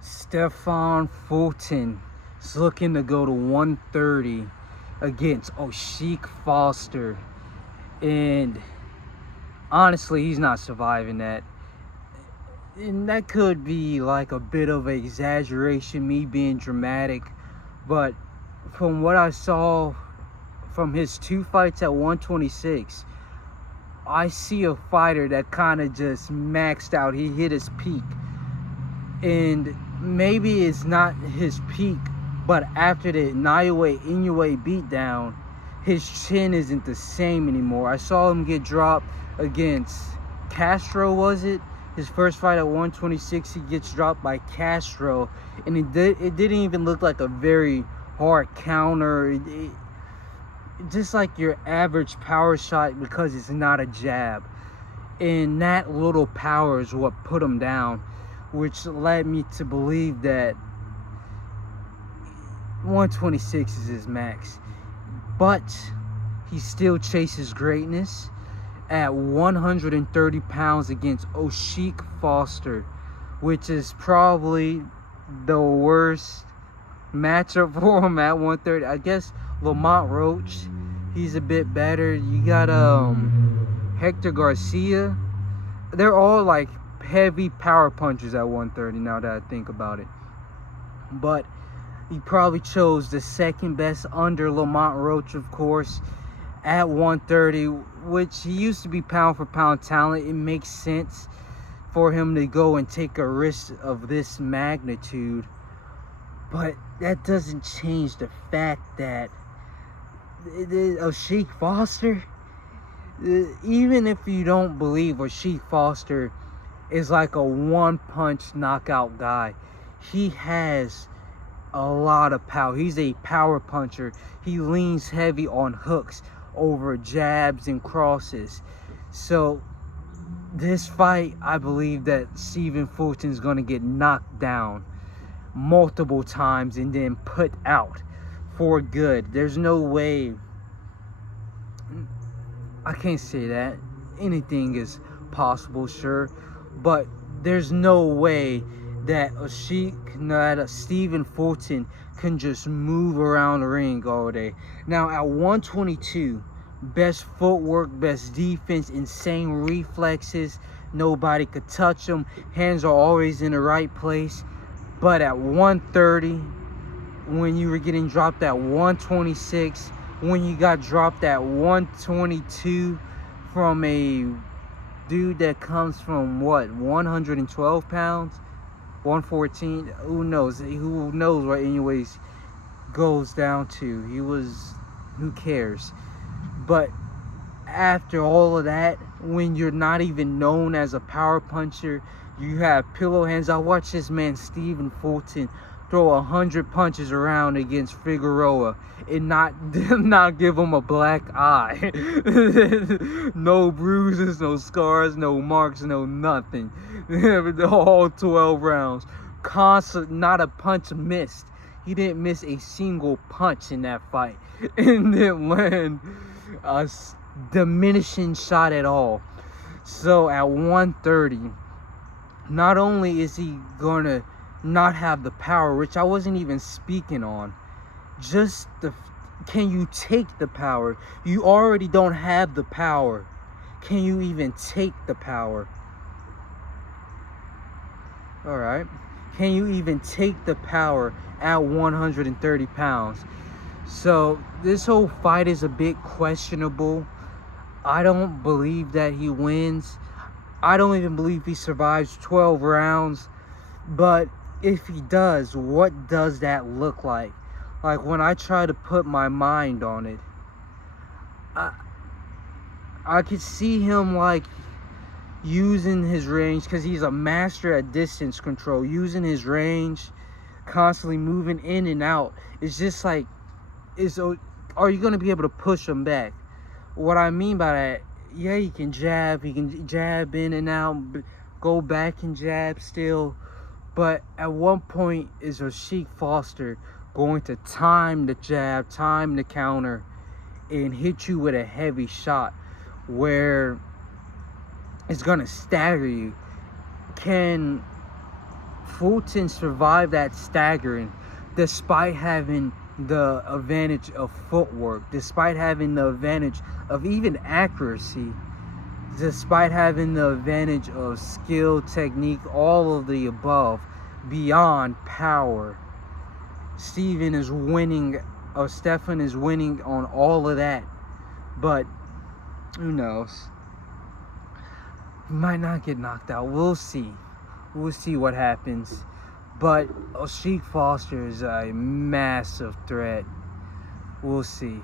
Stephan Fulton is looking to go to 130 against Oshaqiue Foster. And honestly, he's not surviving that. And that could be like a bit of an exaggeration, me being dramatic. But from what I saw from his two fights at 126, I see a fighter that kind of just maxed out. He hit his peak. And maybe it's not his peak, but after the Inoue beatdown, his chin isn't the same anymore. I saw him get dropped against Castro, was it? His first fight at 126, he gets dropped by Castro, and it didn't even look like a very hard counter. It just like your average power shot, because it's not a jab. And that little power is what put him down, which led me to believe that 126 is his max. But he still chases greatness at 130 pounds against Oshaqiue Foster, which is probably the worst matchup for him at 130. I guess Lamont Roach, he's a bit better. You got Hector Garcia. They're all like heavy power punchers at 130 now that I think about it. But he probably chose the second best under Lamont Roach, of course, at 130, which he used to be pound for pound talent. It makes sense for him to go and take a risk of this magnitude. But that doesn't change the fact that Oshaqiue Foster, even if you don't believe Oshaqiue Foster is like a one-punch knockout guy, he has a lot of power. He's a power puncher. He leans heavy on hooks over jabs and crosses. So this fight, I believe that Stephan Fulton is going to get knocked down multiple times and then put out for good. There's no way. I can't say that. Anything is possible, sure, but there's no way that Stephan Fulton can just move around the ring all day. Now at 122, best footwork, best defense, insane reflexes. Nobody could touch him. Hands are always in the right place. But at 130, when you were getting dropped at 126, when you got dropped at 122 from a dude that comes from what, 112 pounds, 114, who knows what anyways goes down to. Who cares? But after all of that, when you're not even known as a power puncher, you have pillow hands. I watched this man Stephan Fulton throw 100 punches around against Figueroa and not give him a black eye. No bruises, no scars, no marks, no nothing. All 12 rounds. Constant, not a punch missed. He didn't miss a single punch in that fight. And didn't land a diminishing shot at all. So at 130, not only is he gonna not have the power, which I wasn't even speaking on, just can you take the power? You already don't have the power. Can you even take the power? All right. Can you even take the power at 130 pounds? So this whole fight is a bit questionable. I don't believe that he wins. I don't even believe he survives 12 rounds. But if he does, what does that look like? Like, when I try to put my mind on it, I could see him like using his range, because he's a master at distance control, using his range, constantly moving in and out. It's just like, are you going to be able to push him back? What I mean by that, yeah, he can jab in and out, go back and jab still. But at one point, is Oshaqiue Foster going to time the jab, time the counter, and hit you with a heavy shot where it's going to stagger you? Can Fulton survived that staggering despite having the advantage of footwork, despite having the advantage of even accuracy, despite having the advantage of skill, technique, all of the above, beyond power. Stephan is winning on all of that. But who knows? He might not get knocked out. We'll see. We'll see what happens. But Oshaqiue Foster is a massive threat. We'll see.